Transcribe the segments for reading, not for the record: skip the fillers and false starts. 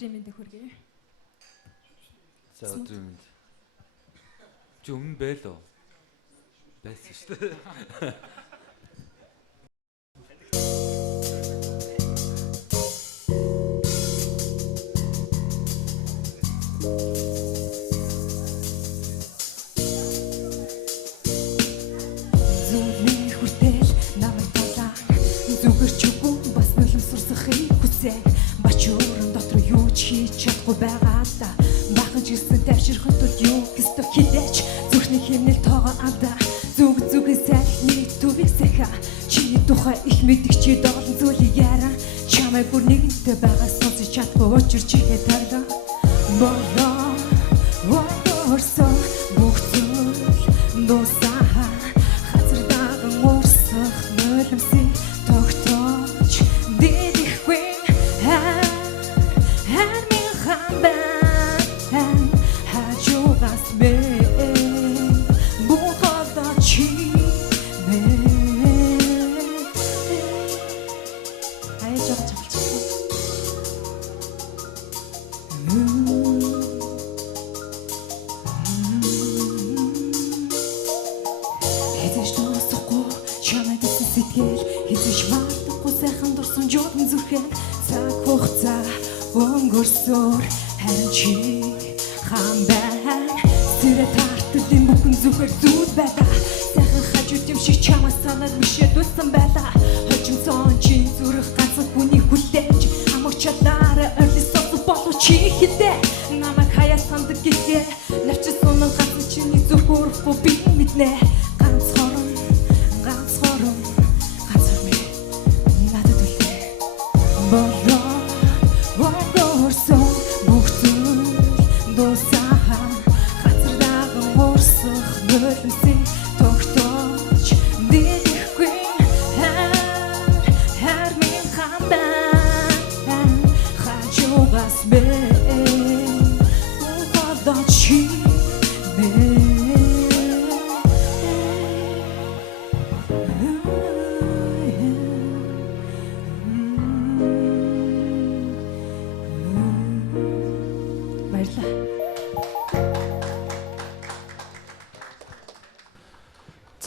өдрийн мэндийг хүргэе. За өдрийн мэнд. Чи өмнө байлоо. Байсан шүү дээ. Зүгний хүртэл намайг талаа. Зүгэр чүгүү бас нулимсурсахыг хүсээ. Бачуурын дотор юу ч хийж чадахгүй байгаа та. Бахан ч гэсэн тавширхын тулд юу гэстөө хилээч. Зүрхний хэмнэл тоогоо андаа. Зүгийн сайхны төвийг сэха. Чиний тухай их мэдгчи доолн зүйлийг яаран. Чамайг бүр нэгэнтэй байгаа сонсож чадахгүй учир чихээ тавлаа. Болоо орсон бүх зүйл дуусаа. Хазар даган уурсах нулимсыг тогтоож дирэхгүй. Хармин хандаа хажуугаас мэн бухалдаа чи өнгөрсөөр харин чи хамбай тэр тарталын бүхэн зүгэр зүуд байлаа. Сайхан хажууд юм шиг чамаас санаад мишээ дутсан байлаа. Хожимсон чи зүрх ганцхан хүний хүлээж амаг чадаараа ордисоо болов чи хитэ. Намайг хаяа сандаг гэхээ навчсан сонон ганцхан чиний зүрх өрөхгүй би мэднэ. Ганц хорон надад үлээ. Болоо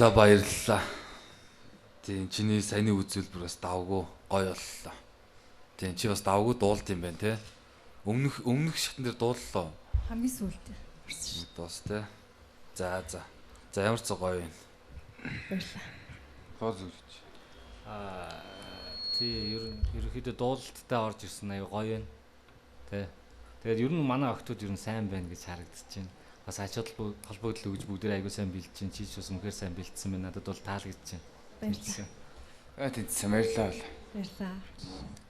За баярлалаа. Тийм чиний саяны үзүүлбэр бас давгүй гоё боллоо. Тийм чи бас давгүй дуулт юм байна те. Өмнөх шатн дээр дууллаа. Хамгийн сүүлд. Дуус те. За ямар ч гоё юм. Баярлалаа. Хоол үлч. Тий ерөнхийдөө дуулалттай орж ирсэн аяа гоё байна. Тэ. Тэгээд ер нь манай охтууд ер нь сайн байна гэж харагдаж байна. Бас ач холбогдол өгж бүгдээ аягүй сайн бэлдэж чинь чи ч бас үнэхээр сайн бэлдсэн байна. Надад бол таалагдж байна. Баярлалаа. Тэнцсэн баярлалаа. Баярлалаа.